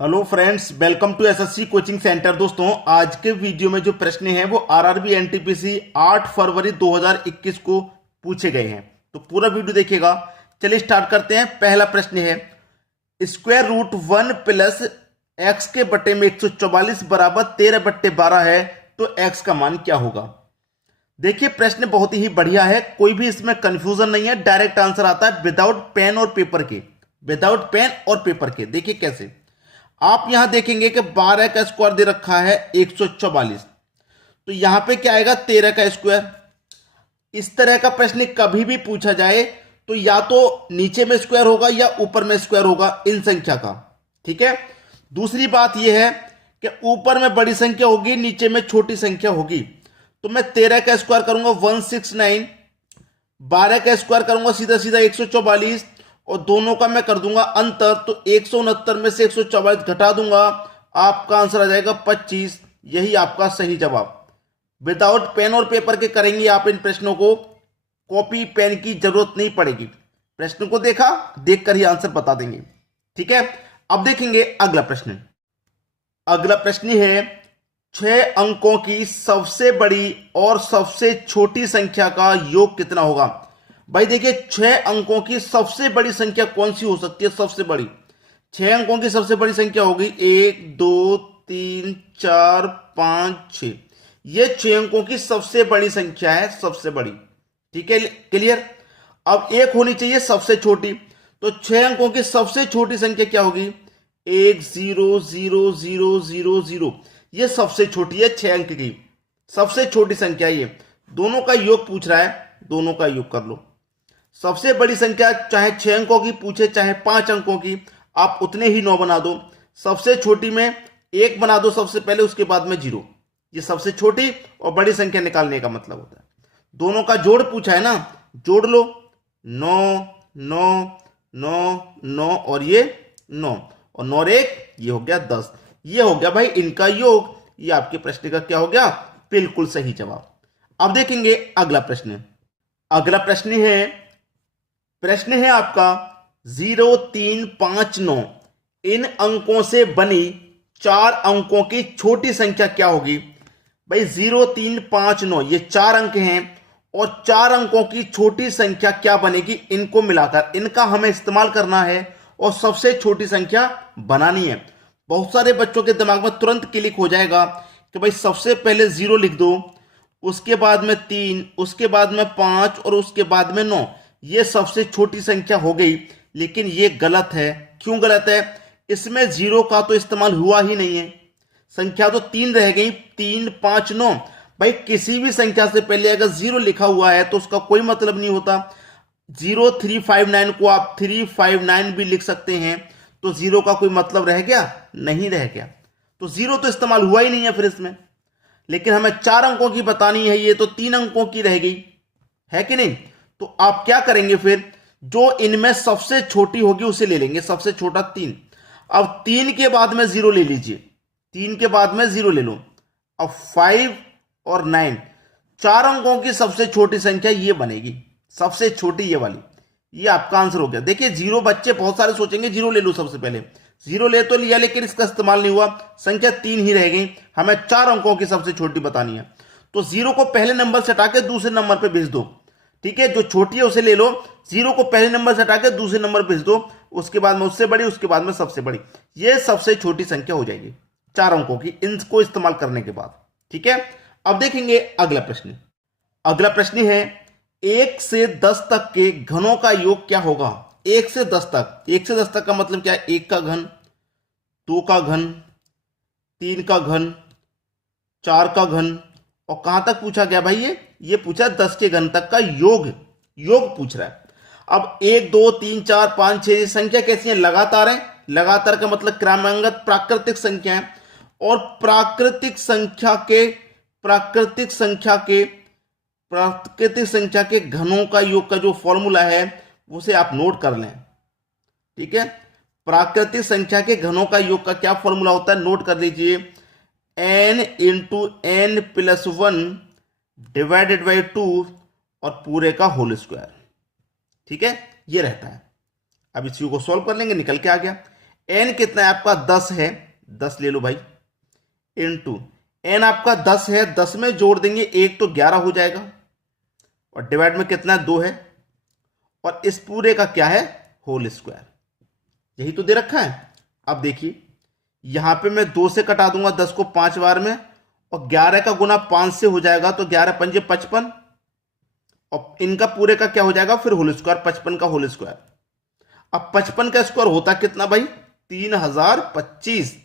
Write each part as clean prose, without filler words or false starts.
Hello friends, welcome to SSC coaching centre. दोस्तों, आज के वीडियो में जो प्रश्न हैं वो आरआरबी एनटीपीसी 8 फरवरी 2021 को पूछे गए हैं, तो पूरा वीडियो देखिएगा। चलिए स्टार्ट करते हैं। पहला प्रश्न है, स्क्वायर रूट 1 प्लस एक्स के बटे में 144 बराबर 13/12 है, तो एक्स का मान क्या होगा। देखिए, प्रश्न बहुत ही बढ़िया है, कोई भी इसमें कंफ्यूजन नहीं है, डायरेक्ट आंसर आता है विदाउट पेन और पेपर के। विदाउट पेन और पेपर के देखिए कैसे। आप यहां देखेंगे कि 12 का स्क्वायर दे रखा है 144, तो यहां पे क्या आएगा 13 का स्क्वायर। इस तरह का प्रश्न कभी भी पूछा जाए तो या तो नीचे में स्क्वायर होगा या ऊपर में स्क्वायर होगा इन संख्या का। ठीक है। दूसरी बात यह है कि ऊपर में बड़ी संख्या होगी, नीचे में छोटी संख्या होगी। तो मैं 13 का स्क्वायर करूंगा 169, 12 का स्क्वायर करूंगा सीधा सीधा 144, और दोनों का मैं कर दूंगा अंतर, तो 169 में से 144 घटा दूंगा, आपका आंसर आ जाएगा 25। यही आपका सही जवाब। विदाउट पेन और पेपर के करेंगे आप इन प्रश्नों को, कॉपी पेन की जरूरत नहीं पड़ेगी। प्रश्न को देखा, देखकर ही आंसर बता देंगे। ठीक है। अब देखेंगे अगला प्रश्न। अगला प्रश्न है, 6 अंकों की सबसे बड़ी और सबसे छोटी संख्या का योग कितना होगा। भाई देखिए, 6 अंकों की सबसे बड़ी संख्या कौन सी हो सकती है। सबसे बड़ी 6 अंकों की सबसे बड़ी संख्या होगी 1 2 3 4 5 6। ये 6 अंकों की सबसे बड़ी संख्या है, सबसे बड़ी। ठीक है, क्लियर। अब एक होनी चाहिए सबसे छोटी, तो 6 अंकों की सबसे छोटी संख्या क्या होगी 1 0 0 0 0 0। ये सबसे छोटी है 6 अंक की सबसे छोटी संख्या। ये दोनों का योग पूछ रहा है, दोनों का योग कर लो। सबसे बड़ी संख्या चाहे 6 अंकों की पूछे चाहे 5 अंकों की, आप उतने ही 9 बना दो। सबसे छोटी में 1 बना दो सबसे पहले, उसके बाद में 0। ये सबसे छोटी और बड़ी संख्या निकालने का मतलब होता है। दोनों का जोड़ पूछा है ना, जोड़ लो। 9 9 9 9 और ये 9 और 9 1, ये हो गया 10। ये हो गया भाई इनका योग। ये आपके प्रश्न का क्या हो गया, बिल्कुल सही जवाब। अब देखेंगे अगला प्रश्न। अगला प्रश्न है आपका 0359। इन अंकों से बनी 4 अंकों की छोटी संख्या क्या होगी। भाई 0359 ये 4 अंक हैं, और 4 अंकों की छोटी संख्या क्या बनेगी, इनको मिलाकर इनका हमें इस्तेमाल करना है और सबसे छोटी संख्या बनानी है। बहुत सारे बच्चों के दिमाग में तुरंत क्लिक हो जाएगा कि भाई सबसे पहले 0 लिख दो, उसके बाद में 3, उसके बाद में 5 और उसके बाद में 9। ये सबसे छोटी संख्या हो गई, लेकिन ये गलत है। क्यों गलत है, इसमें 0 का तो इस्तेमाल हुआ ही नहीं है। संख्या तो 3 रह गई, 3 5 9। भाई किसी भी संख्या से पहले अगर 0 लिखा हुआ है तो उसका कोई मतलब नहीं होता। 0359 को आप 359 भी लिख सकते हैं, तो 0 का कोई मतलब रह गया, नहीं रह गया। तो 0 तो इस्तेमाल हुआ ही नहीं है फिर इसमें। लेकिन हमें 4 अंकों की बतानी है, ये तो 3 अंकों की रह गई है कि नहीं। तो आप क्या करेंगे फिर, जो इनमें सबसे छोटी होगी उसे ले लेंगे, सबसे छोटा 3। अब 3 के बाद में 0 ले लीजिए, 3 के बाद में 0 ले लो। अब 5 और 9, 4 अंकों की सबसे छोटी संख्या ये बनेगी, सबसे छोटी ये वाली। ये आपका आंसर हो गया। देखिए 0 बच्चे बहुत सारे सोचेंगे 0 ले लो सबसे पहले। 0 ले तो लिया, लेकिन इसका इस्तेमाल नहीं हुआ, संख्या 3 ही रह गई। हमें 4 अंकों की सबसे छोटी बतानी है, तो 0 को पहले नंबर से हटा के दूसरे नंबर पे भेज दो। ठीक है, जो छोटी है उसे ले लो, 0 को पहले नंबर से हटा के दूसरे नंबर भेज दो, उसके बाद में उससे बड़ी, उसके बाद में सबसे बड़ी। ये सबसे छोटी संख्या हो जाएगी 4 अंकों की, इनको इस्तेमाल करने के बाद। ठीक है। अब देखेंगे अगला प्रश्न। अगला प्रश्न है, 1 से 10 तक के घनों का योग क्या होगा। 1 से 10 तक, 1 से 10 तक का मतलब क्या है, 1 का घन, 2 का घन, 3 का घन, 4 का घन, और कहां तक पूछा गया भाई, ये पूछा 10 के घन तक का योग, योग पूछ रहा है। अब 1 2 3 4 5 6 संख्या कैसी है, लगातार है। लगातार का मतलब क्रमांगत प्राकृतिक संख्या है, और प्राकृतिक संख्या के घनों का योग का जो फॉर्मूला है उसे आप नोट कर लें। ठीक है, प्राकृतिक संख्या के घनों का योग का क्या फॉर्मूला होता है, नोट कर लीजिए। n into n plus 1 divided by 2 और पूरे का होल स्क्वायर। ठीक है, ये रहता है। अब इसी को सॉल्व कर लेंगे, निकल के आ गया एन कितना है आपका 10 है, 10 ले लो भाई, इनटू एन आपका 10 है, 10 में जोड़ देंगे 1 तो 11 हो जाएगा, और डिवाइड में कितना है 2 है, और इस पूरे का क्या है होल स्क्वायर, यही तो दे रखा है। अब देखिए यहां पे मैं 2 से कटा दूंगा 10 को 5 बार में, और 11 का गुना 5 से हो जाएगा, तो 11 पंजे 55, और इनका पूरे का क्या हो जाएगा फिर होल स्क्वायर, 55 का होल स्क्वायर। अब 55 का स्क्वायर होता कितना भाई 3025,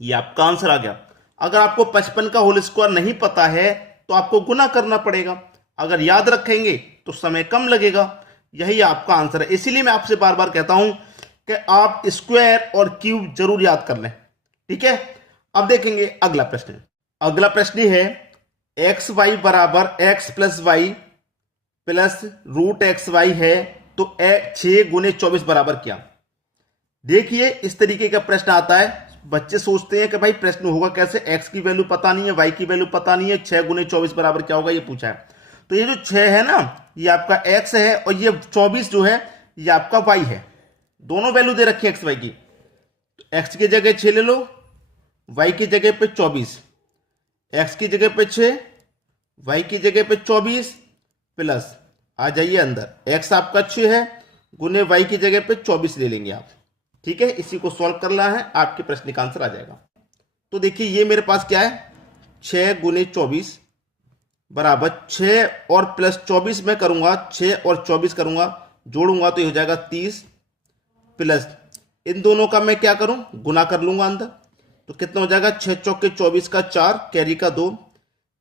ये आपका आंसर आ गया। अगर आपको 55 का होल स्क्वायर नहीं पता है तो आपको गुना करना पड़ेगा, अगर याद रखेंगे तो समय कम लगेगा, यही आपका आंसर है। इसीलिए मैं आपसे बार बार कहता हूं कि आप स्क्वायर और क्यूब जरूर याद कर लें, ठीक है। अब देखेंगे अगला प्रश्न। अगला प्रश्न है एक्स वाई बराबर x plus y plus root x y है, तो 6 गुने 24 बराबर क्या। देखिए इस तरीके का प्रश्न आता है, बच्चे सोचते हैं कि भाई प्रश्न होगा कैसे, एक्स की वैल्यू पता नहीं है, वाई की वैल्यू पता नहीं है, 6 गुने 24 बराबर क्या होगा ये पूछा है। तो ये जो 6 है ना ये आपका एक्स है, और ये 24 जो है ये आपका वाई है, दोनों वैल्यू दे रखी है एक्स वाई की। तो एक्स की जगह 6 ले लो, वाई की जगह पे 24, एक्स की जगह पे 6, वाई की जगह पे 24, प्लस आ जाइए अंदर, एक्स आपका 6 है गुने वाई की जगह पे 24 ले लेंगे आप, ठीक है। इसी को सॉल्व करना है, आपके प्रश्न का आंसर आ जाएगा। तो देखिए ये मेरे पास क्या है 6 गुने 24 बराबर 6 और प्लस 24 में करूंगा, 6 और 24 करूंगा जोड़ूंगा तो ये हो जाएगा 30, प्लस इन दोनों का मैं क्या करूं गुना कर लूंगा अंदर, तो कितना हो जाएगा 6 चौके 24 का 4 कैरी का 2,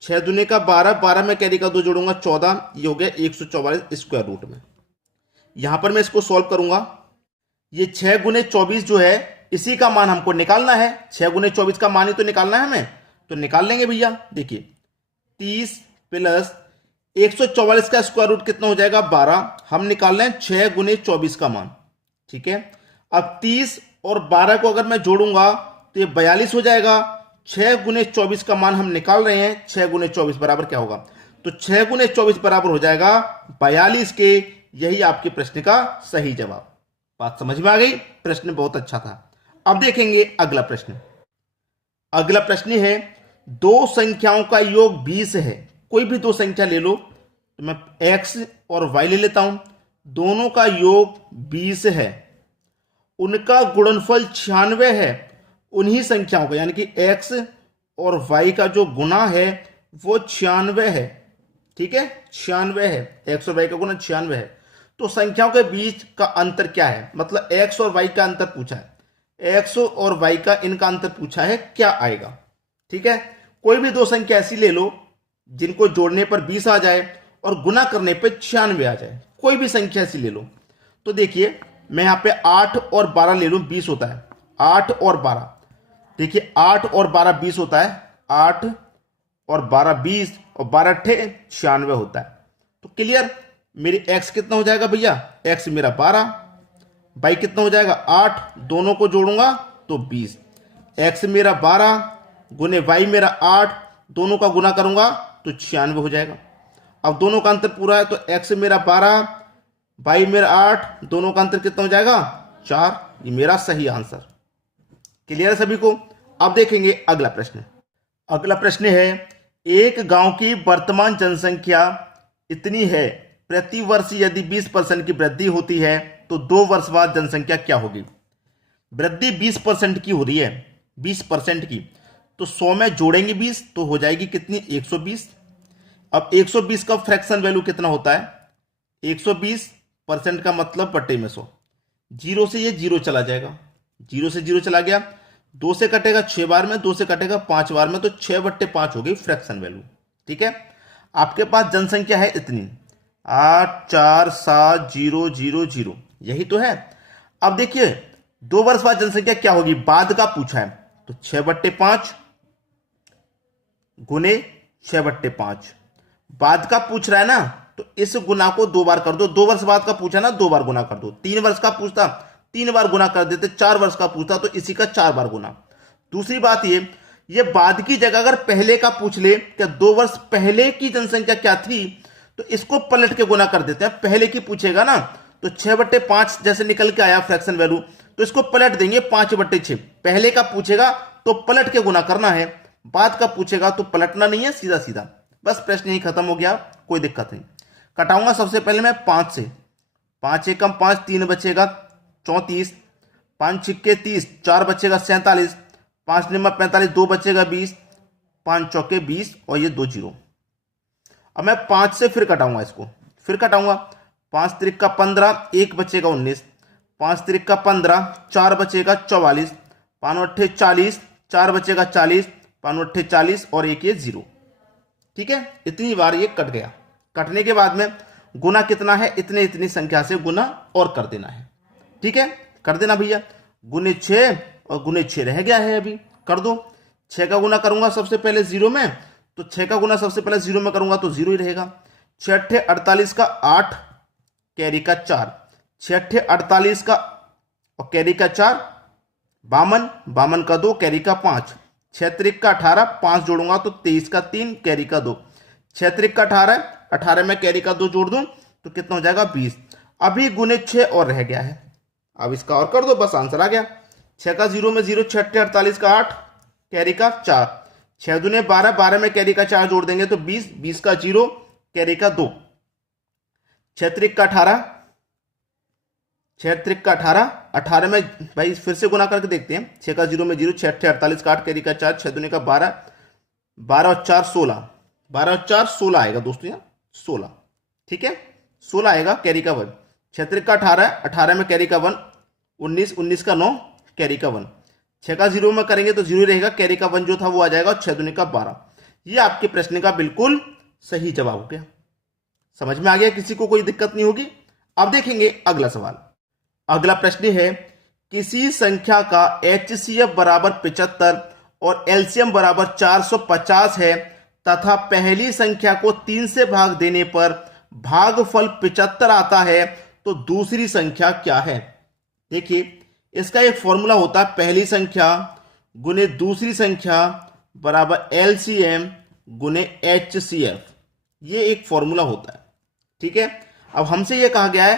6 दूने का 12, 12 में कैरी का 2 जोड़ूंगा 14, ये हो गया 144 स्क्वायर रूट में। यहां पर मैं इसको सॉल्व करूंगा, ये 6 गुने 24 जो है इसी का मान हमको निकालना है, 6 गुने 24 का मान ही तो निकालना है हमें, तो निकाल लेंगे भैया। देखिए 30 प्लस 144 का स्क्वायर रूट कितना हो जाएगा 12, हम निकाल रहे हैं 6 गुने 24 का मान, ठीक है। अब 30 और 12 को अगर मैं जोड़ूंगा तो ये 42 हो जाएगा, 6 गुने 24 का मान हम निकाल रहे हैं, 6 गुने 24 बराबर क्या होगा, तो 6 गुने 24 बराबर हो जाएगा 42 के, यही आपके प्रश्न का सही जवाब। बात समझ में आ गई, प्रश्न बहुत अच्छा था। अब देखेंगे अगला प्रश्न। अगला प्रश्न है दो संख्याओं का योग 20 है, कोई भी दो संख्या ले लो, तो मैं x और y ले लेता हूं, दोनों का योग 20 है, उनका गुणनफल 96 है, उन्हीं संख्याओं का यानी कि x और y का जो गुना है वो 96 है, ठीक है 96 है, x और y का गुना 96 है। तो संख्याओं के बीच का अंतर क्या है, मतलब x और y का अंतर पूछा है, x और y का इनका अंतर पूछा है, क्या आएगा, ठीक है। कोई भी दो संख्या ऐसी ले लो जिनको जोड़ने पर 20 आ जाए और गुना करने पर 96 आ जाए, कोई भी संख्या ऐसी ले लो। तो देखिए मैं यहां पे 8 और 12 ले लूं, 20 होता है, 8 और 12, देखिए 8 और 12 20 होता है, 8 और 12 20 और 12 अट्ठे 96 होता है। तो क्लियर, मेरी x कितना हो जाएगा भैया, x मेरा 12, y कितना हो जाएगा 8, दोनों को जोड़ूंगा तो 20, x मेरा 12 गुने y मेरा 8, दोनों का गुना करूंगा तो 96 हो जाएगा। अब दोनों का अंतर पूरा है तो x मेरा 12, y मेरा 8, दोनों का अंतर कितना हो जाएगा 4, ये मेरा सही आंसर। क्लियर है सभी को। अब देखेंगे अगला प्रश्न। अगला प्रश्न है एक गांव की वर्तमान जनसंख्या इतनी है, प्रति वर्ष यदि 20% की वृद्धि होती है तो 2 वर्ष बाद जनसंख्या क्या होगी। वृद्धि 20% की हो रही है, 20% की, तो 100 में जोड़ेंगे 20 तो हो जाएगी कितनी 120। अब 120 का फ्रैक्शन वैल्यू कितना होता है, 120% का मतलब बट्टे में 100, जीरो से ये जीरो चला जाएगा, जीरो से जीरो चला गया, 2 से कटेगा 6 बार में, 2 से कटेगा 5 बार में, तो 6/5 हो गई फ्रैक्शन वैल्यू, ठीक है। आपके पास जनसंख्या है इतनी 8470000, यही तो है। अब देखिए 2 वर्ष बाद जनसंख्या क्या होगी, बाद का पूछा है, तो 6/5 गुने 6/5, बाद का पूछ रहा है ना, तो इस गुना को 2 बार कर दो, 2 वर्ष बाद का पूछा ना 2 बार गुना कर दो, 3 वर्ष का पूछता 3 बार गुना कर देते, 4 वर्ष का पूछता तो इसी का 4 बार गुना। दूसरी बात ये बाद की जगह अगर पहले का पूछ ले कि 2 वर्ष पहले की जनसंख्या क्या थी, तो इसको पलट के गुना कर देते हैं, पहले की पूछेगा ना, तो 6/5 जैसे निकल के आया फ्रैक्शन वैल्यू, तो इसको पलट देंगे 5/6। पहले का पूछेगा तो पलट के गुना करना है, बाद का पूछेगा तो पलटना नहीं है, सीधा सीधा। बस प्रश्न यही खत्म हो गया, कोई दिक्कत नहीं। कटाऊंगा सबसे पहले मैं 5 से। 5 एकम 5, 3 बचेगा 34, 5 छिक्के 30, 4 बचेगा 47, 5 निम्मा 45, 2 बचेगा 20, 5 चौके 20 और ये 2 जीरो। अब मैं 5 से फिर कटाऊंगा इसको, फिर कटाऊंगा। 5 त्रिक का 15, 1 बचेगा 19, 5 त्रिक का 15, 4 बचेगा 44, 5 अट्ठे 40, 4 बचेगा 40, 5 अट्ठे 40 और एक ये जीरो। ठीक है, इतनी बार ये कट गया। कटने के बाद में गुना कितना है, इतनी संख्या से गुना और कर देना है। ठीक है, कर देना भैया। गुने 6 और गुने 6 रह गया है, अभी कर दो। 6 का गुना करूंगा सबसे पहले 0 में, तो 6 का गुना सबसे पहले 0 में करूंगा तो 0 ही रहेगा। 6 अट्ठे 48 का 8 कैरी का 4, 6 अट्ठे 48 का और कैरी का 4 52, 52 का 2 कैरी का 5, 6 त्रिक का 18, 5 जोड़ूंगा तो 23 का 3 कैरी का 2, 6 त्रिक का 18, 18 में कैरी का 2 जोड़ दूं तो कितना हो जाएगा 20। अभी गुने 6 और रह गया है, अब इसका और कर दो, बस आंसर आ गया। 6 का 0 में 0, 6 अट्ठे 48 का 8 कैरी का 4, 6 दूने 12, 12 में कैरी का 4 जोड़ देंगे तो 20, 20 का 0 कैरी का 2, 6 त्रिक का 18, 6 त्रिक का 18, 18 में भाई फिर से गुना करके देखते हैं। 6 का 0 में 0, 6 अट्ठे 48 का 8 कैरी का 4, 6 दूने का 12, 12 और 4 16, 12 और 4 16 आएगा दोस्तों, यहाँ 16। ठीक है, 16 आएगा कैरी का 1, 6 त्रिक का 18, 18 में कैरी का 1, 19, 19 का 9 कैरी का 1, 6 का 0 में करेंगे तो 0 रहेगा, कैरी का 1 जो था वो आ जाएगा, 6 दूने का 12। ये आपके प्रश्न का बिल्कुल सही जवाब हो गया। समझ में आ गया, किसी को कोई दिक्कत नहीं होगी। अब देखेंगे अगला सवाल। अगला प्रश्न है, किसी संख्या का HCF बराबर 75 और LCM बराबर 450 है तथा पहली संख्या को 3 से भाग देने पर भागफल 75 आता है, तो दूसरी संख्या क्या है? देखिए, इसका एक फॉर्मूला होता है, पहली संख्या गुने दूसरी संख्या बराबर LCM गुने HCF। ये एक फॉर्मूला होता है। ठीक है, अब हमसे ये कहा गया है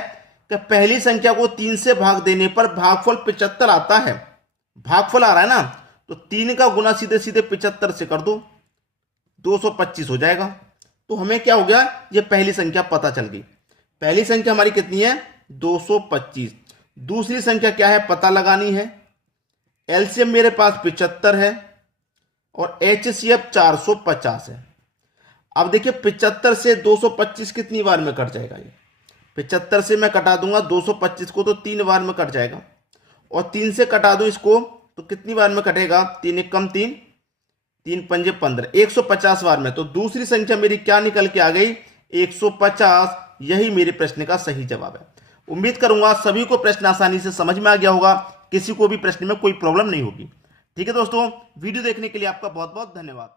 कि पहली संख्या को 3 से भाग देने पर भागफल 75 आता है। भागफल आ रहा है ना, तो 3 का गुना सीधे सीधे 75 से कर दो, 225 हो जाएगा। तो हमें क्या हो गया, ये पहली संख्या पता चल गई। पहली संख्या हमारी कितनी है, 225। दूसरी संख्या क्या है, पता लगानी है। एलसीएम मेरे पास 75 है और HCF 450 है। अब देखिए, 75 से 225 कितनी बार में कट जाएगा? ये 75 से मैं कटा दूंगा 225 को तो 3 बार में कट जाएगा, और 3 से कटा दूं इसको तो कितनी बार में कटेगा, 3 एक कम 3, 3 पंजे 15, 150 बार में। तो दूसरी संख्या मेरी क्या निकल के आ गई, 150। यही मेरे प्रश्न का सही जवाब है। उम्मीद करूंगा सभी को प्रश्न आसानी से समझ में आ गया होगा, किसी को भी प्रश्न में कोई प्रॉब्लम नहीं होगी। ठीक है दोस्तों, वीडियो देखने के लिए आपका बहुत बहुत धन्यवाद।